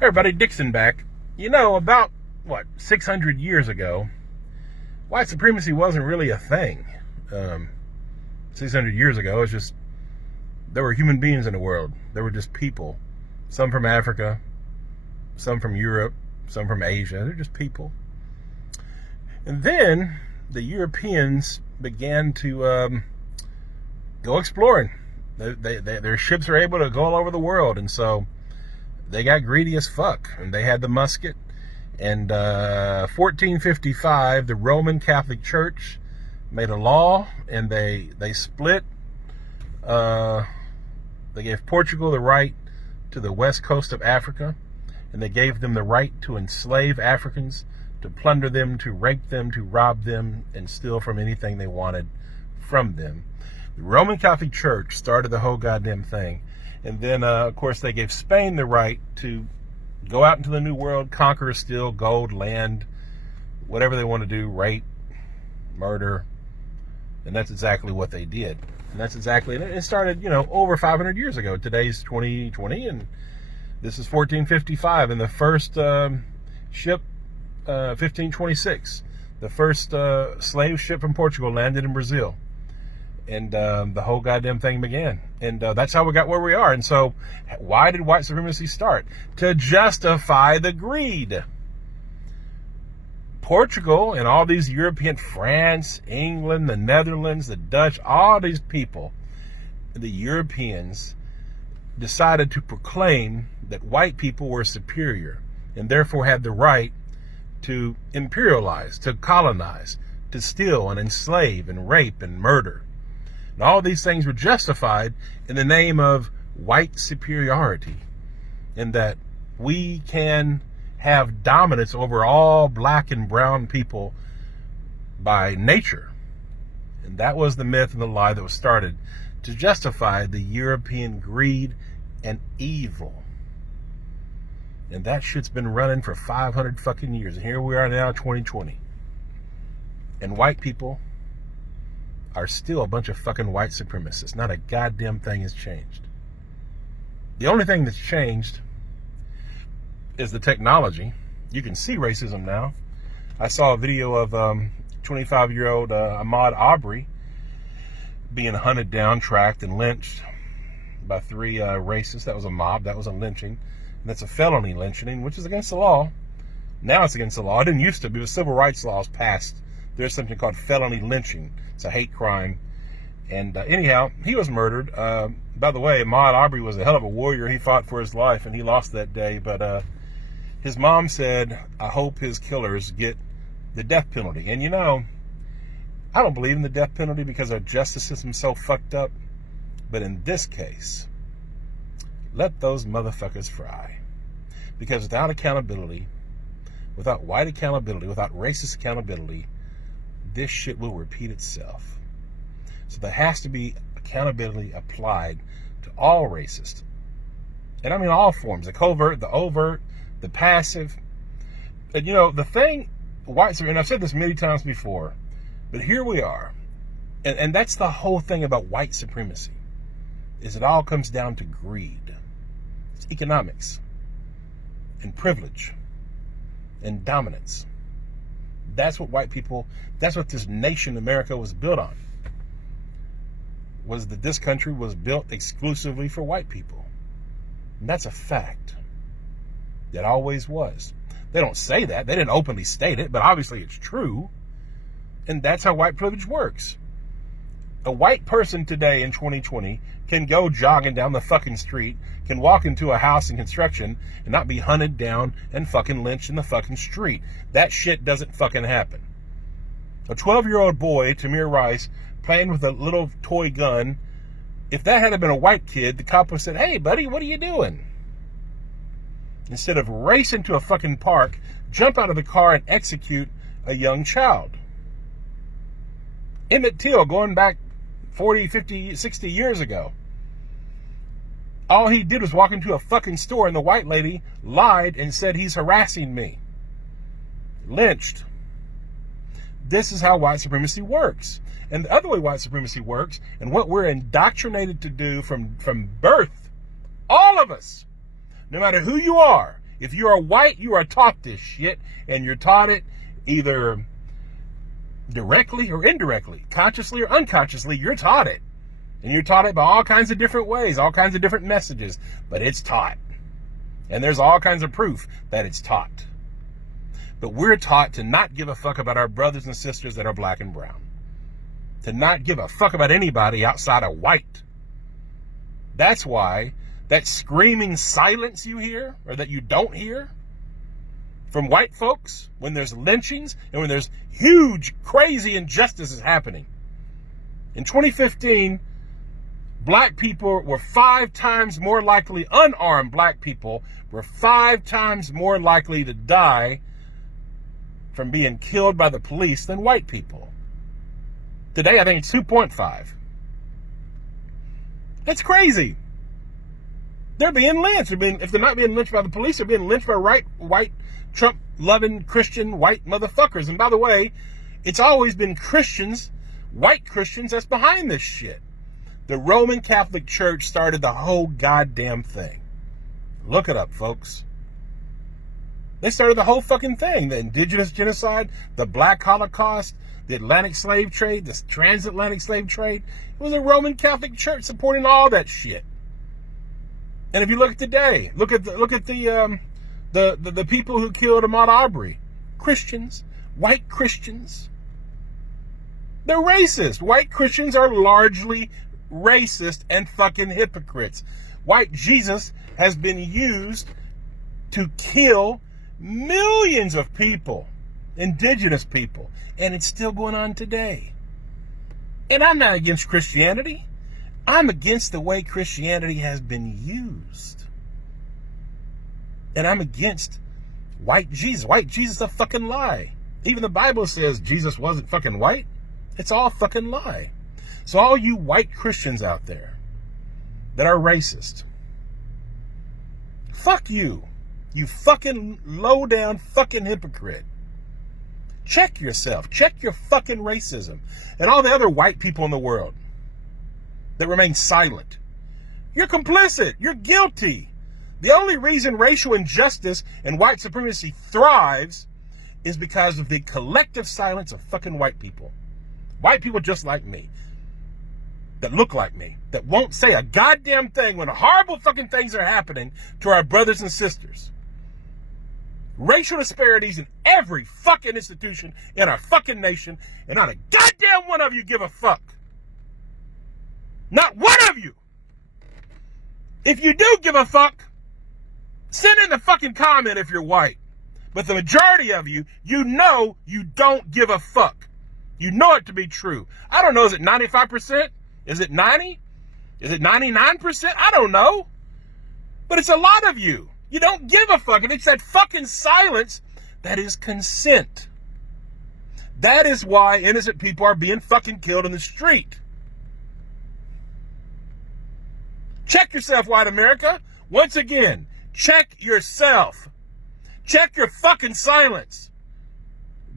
Everybody, Dixon back. You know, about, 600 years ago, white supremacy wasn't really a thing. 600 years ago, it's just, there were human beings in the world. There were just people. Some from Africa, some from Europe, some from Asia. They're just people. And then the Europeans began to go exploring. Their ships are able to go all over the world, and so they got greedy as fuck, and they had the musket. And 1455, the Roman Catholic Church made a law, and they split. They gave Portugal the right to the west coast of Africa, and they gave them the right to enslave Africans, to plunder them, to rape them, to rob them, and steal from anything they wanted from them. The Roman Catholic Church started the whole goddamn thing. And then, of course, they gave Spain the right to go out into the New World, conquer, steal gold, land, whatever they want to do, rape, murder. And that's exactly what they did. And that's exactly, it started, over 500 years ago. Today's 2020, and this is 1455. And the first ship, 1526, the first slave ship from Portugal landed in Brazil. And the whole goddamn thing began. And that's how we got where we are. And so, why did white supremacy start? To justify the greed. Portugal and all these European, France, England, the Netherlands, the Dutch, all these people, the Europeans, decided to proclaim that white people were superior and therefore had the right to imperialize, to colonize, to steal and enslave and rape and murder. And all these things were justified in the name of white superiority, in that we can have dominance over all black and brown people by nature. And that was the myth and the lie that was started to justify the European greed and evil. And that shit's been running for 500 fucking years. And here we are now, 2020. And white people are still a bunch of fucking white supremacists. Not a goddamn thing has changed. The only thing that's changed is the technology. You can see racism now. I saw a video of 25-year-old Ahmaud Arbery being hunted down, tracked, and lynched by 3 racists. That was a mob. That was a lynching. And that's a felony lynching, which is against the law. Now it's against the law. It didn't used to be. The civil rights laws passed. There's something called felony lynching. It's a hate crime. And anyhow, he was murdered. By the way, Ahmaud Arbery was a hell of a warrior. He fought for his life, and he lost that day. But his mom said, I hope his killers get the death penalty. And I don't believe in the death penalty because our justice system's so fucked up. But in this case, let those motherfuckers fry. Because without accountability, without white accountability, without racist accountability, this shit will repeat itself. So there has to be accountability applied to all racists. And I mean all forms, the covert, the overt, the passive. And the thing, and I've said this many times before, but here we are. And that's the whole thing about white supremacy, is it all comes down to greed. It's economics and privilege and dominance. That's what that's what this nation, America, was built on. Was that this country was built exclusively for white people. And that's a fact. It always was. They don't say that. They didn't openly state it, but obviously it's true. And that's how white privilege works. A white person today in 2020 can go jogging down the fucking street, can walk into a house in construction and not be hunted down and fucking lynched in the fucking street. That shit doesn't fucking happen. A 12-year-old boy, Tamir Rice, playing with a little toy gun, if that had been a white kid, the cop would have said, hey, buddy, what are you doing? Instead of racing to a fucking park, jump out of the car and execute a young child. Emmett Till, going back 40, 50, 60 years ago. All he did was walk into a fucking store and the white lady lied and said he's harassing me. Lynched. This is how white supremacy works. And the other way white supremacy works, and what we're indoctrinated to do from birth, all of us, no matter who you are, If you are white, you are taught this shit, and you're taught it either directly or indirectly, consciously or unconsciously. You're taught it, and you're taught it by all kinds of different ways, all kinds of different messages, but it's taught, and there's all kinds of proof that it's taught. But we're taught to not give a fuck about our brothers and sisters that are black and brown, to not give a fuck about anybody outside of white. That's why that screaming silence you hear, or that you don't hear, from white folks when there's lynchings and when there's huge, crazy injustices happening. In 2015, black people were 5 times more likely, unarmed black people were 5 times more likely to die from being killed by the police than white people. Today, I think it's 2.5. That's crazy. They're being lynched. If they're not being lynched by the police, they're being lynched by white, Trump-loving, Christian, white motherfuckers. And by the way, it's always been Christians, white Christians, that's behind this shit. The Roman Catholic Church started the whole goddamn thing. Look it up, folks. They started the whole fucking thing. The indigenous genocide, the black Holocaust, the Atlantic slave trade, the transatlantic slave trade. It was the Roman Catholic Church supporting all that shit. And if you look at today, look at the people who killed Ahmaud Arbery, Christians, white Christians. They're racist. White Christians are largely racist and fucking hypocrites. White Jesus has been used to kill millions of people, indigenous people, and it's still going on today. And I'm not against Christianity. I'm against the way Christianity has been used. And I'm against white Jesus. White Jesus is a fucking lie. Even the Bible says Jesus wasn't fucking white. It's all a fucking lie. So all you white Christians out there that are racist, fuck you. You fucking low down fucking hypocrite. Check yourself. Check your fucking racism. And all the other white people in the world that remain silent. You're complicit. You're guilty. The only reason racial injustice and white supremacy thrives is because of the collective silence of fucking white people. White people just like me, that look like me, that won't say a goddamn thing when horrible fucking things are happening to our brothers and sisters. Racial disparities in every fucking institution in our fucking nation, and not a goddamn one of you give a fuck. Not one of you. If you do give a fuck, send in the fucking comment if you're white. But the majority of you, you know you don't give a fuck. You know it to be true. I don't know, is it 95%? Is it 90? Is it 99%? I don't know. But it's a lot of you. You don't give a fuck. And it's that fucking silence that is consent. That is why innocent people are being fucking killed in the street. Check yourself, white America. Once again, check yourself. Check your fucking silence.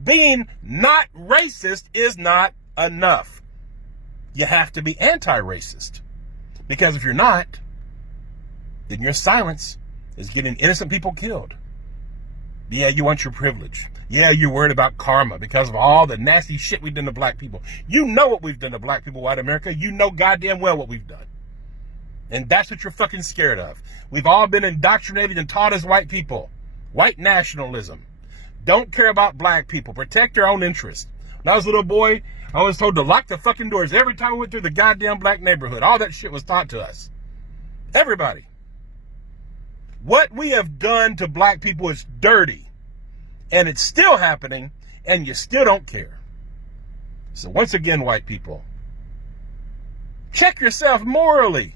Being not racist is not enough. You have to be anti-racist. Because if you're not, then your silence is getting innocent people killed. Yeah, you want your privilege. Yeah, you're worried about karma because of all the nasty shit we've done to black people. You know what we've done to black people, white America. You know goddamn well what we've done. And that's what you're fucking scared of. We've all been indoctrinated and taught as white people. White nationalism. Don't care about black people. Protect your own interests. When I was a little boy, I was told to lock the fucking doors every time we went through the goddamn black neighborhood. All that shit was taught to us. Everybody. What we have done to black people is dirty. And it's still happening, and you still don't care. So once again, white people, check yourself morally.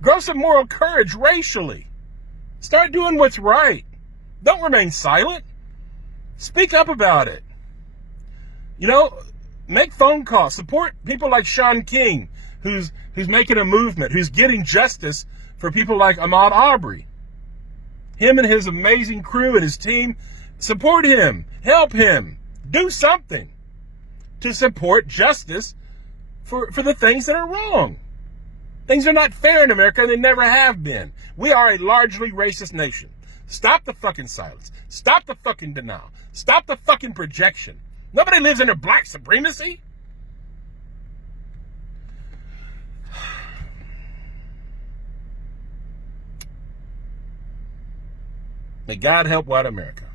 Grow some moral courage racially. Start doing what's right. Don't remain silent. Speak up about it. You know, make phone calls. Support people like Shaun King, who's making a movement, who's getting justice for people like Ahmaud Arbery. Him and his amazing crew and his team, support him. Help him. Do something to support justice for the things that are wrong. Things are not fair in America, and they never have been. We are a largely racist nation. Stop the fucking silence. Stop the fucking denial. Stop the fucking projection. Nobody lives under black supremacy. May God help white America.